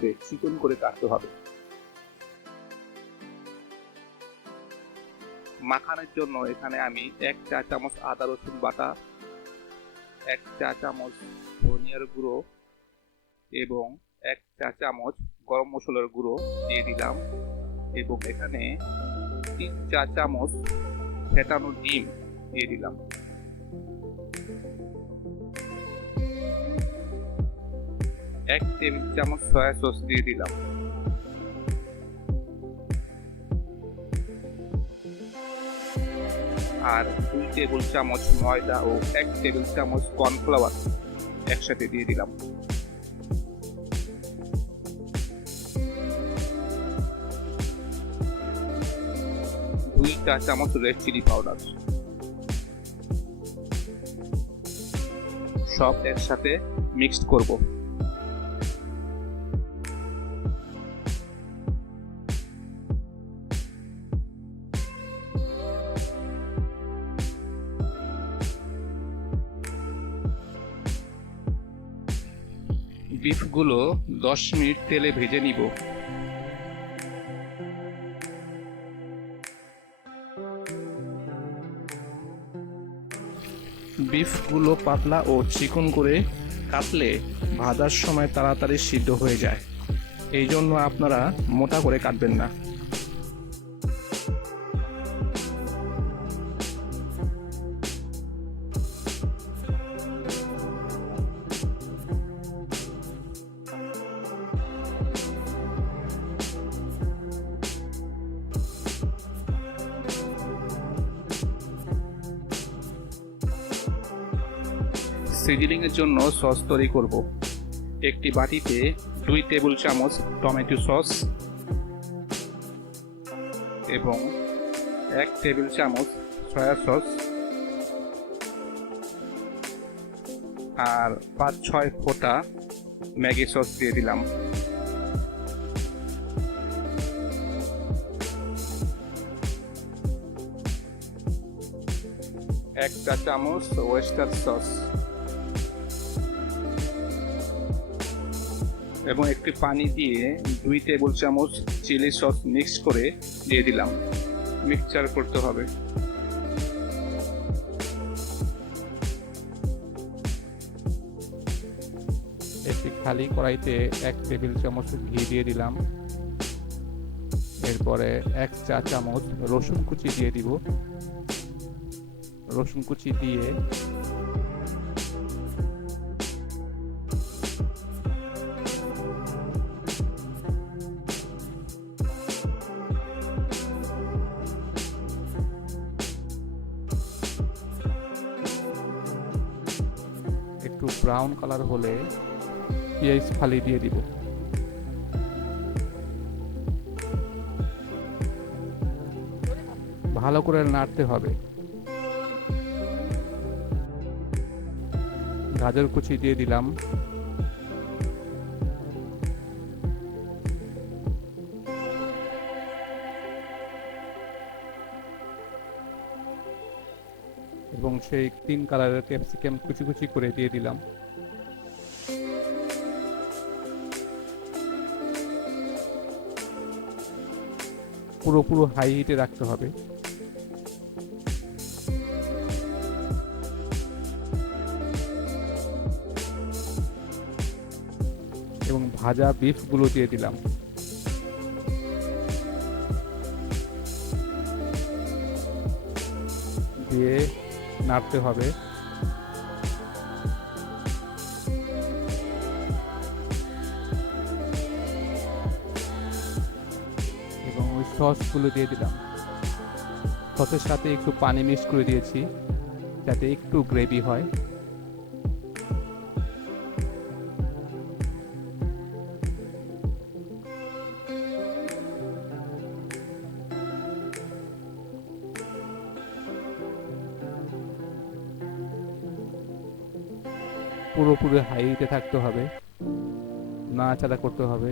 হবে, চিকন করে কাটতে হবে। মাখানোর জন্য এখানে আমি 1 চা চামচ আদা রসুন বাটা, 1 চা চামচ ধনিয়ার গুঁড়ো এবং 1 চা চামচ গরম মশলার গুঁড়ো দিয়ে দিলাম এবং এখানে 3 চা চামচ ফেটানো ডিম দিয়ে দিলাম। এক টেবিল চামচ সয়া সস দিয়ে দিলাম। আর 2 টেবিল চামচ ময়দা ও 1 টেবিল চামচ কর্নফ্লাওয়ার একসাথে দিয়ে দিলাম। 2 চা চামচ রেড চিলি পাউডার। সব একসাথে মিক্সড করব। বিফগুলো 10 মিনিট তেলে ভেজে নিব। বিফগুলো পাতলা ও চিকন করে কাটলে ভাজার সময় তাড়াতাড়ি সিদ্ধ হয়ে যায়, এই জন্য আপনারা মোটা করে কাটবেন না। সিজনিং এর জন্য সস তৈরি করব। একটি বাটিতে 2 টেবিল চামচ টমেটো সস এবং 1 টেবিল চামচ সয়া সস আর 5-6 ফোঁটা ম্যাগি সস দিয়ে দিলাম। এক চা চামচ ওয়েস্টার সস এবং একটি পানি দিয়ে 2 টেবিল চামচ চিলি সস মিক্স করে দিয়ে দিলাম। মিক্সচার করতে হবে। একটি খালি কড়াইতে 1 টেবিল চামচ ঘি দিয়ে দিলাম। এরপরে 1 চা চামচ রসুন কুচি দিয়ে দিব। রসুন কুচি দিয়ে একটু ব্রাউন কালার হলে পেঁয়াজ ফালি দিয়ে দিব। ভালো করে নাড়তে হবে। গাজর কুচি দিয়ে দিলাম। এবং সেই 3 কালারের ক্যাপসিকাম কুচি কুচি করে দিয়ে দিলাম। পুরো হাই হিটে রাখতে হবে। এবং ভাজা বিফগুলো দিয়ে দিলাম। দিয়ে নাড়তে হবে। এবং ওই সসগুলো দিয়ে দিলাম। সসের সাথে একটু পানি মিক্স করে দিয়েছি যাতে একটু গ্রেভি হয়। পুরোপুরি হাই হিটে থাকতে হবে, নাড়াচাড়া করতে হবে।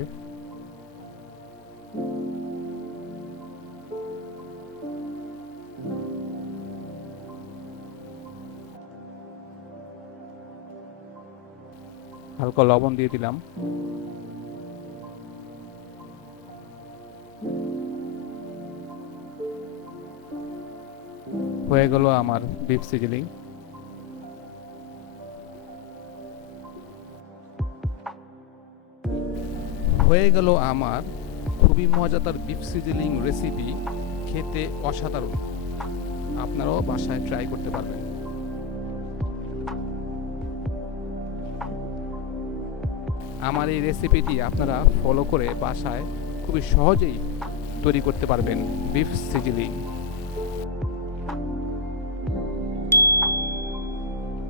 হালকা লবণ দিয়ে দিলাম। হয়ে গেল আমার বিফ সিজলিং। হয়ে গেল আমার খুবই মজাদার বিফ সিজলিং রেসিপি, খেতে অসাধারণ। আপনারাও বাসায় ট্রাই করতে পারবেন। আমার এই রেসিপিটি আপনারা ফলো করে বাসায় খুবই সহজেই তৈরি করতে পারবেন বিফ সিজলিং।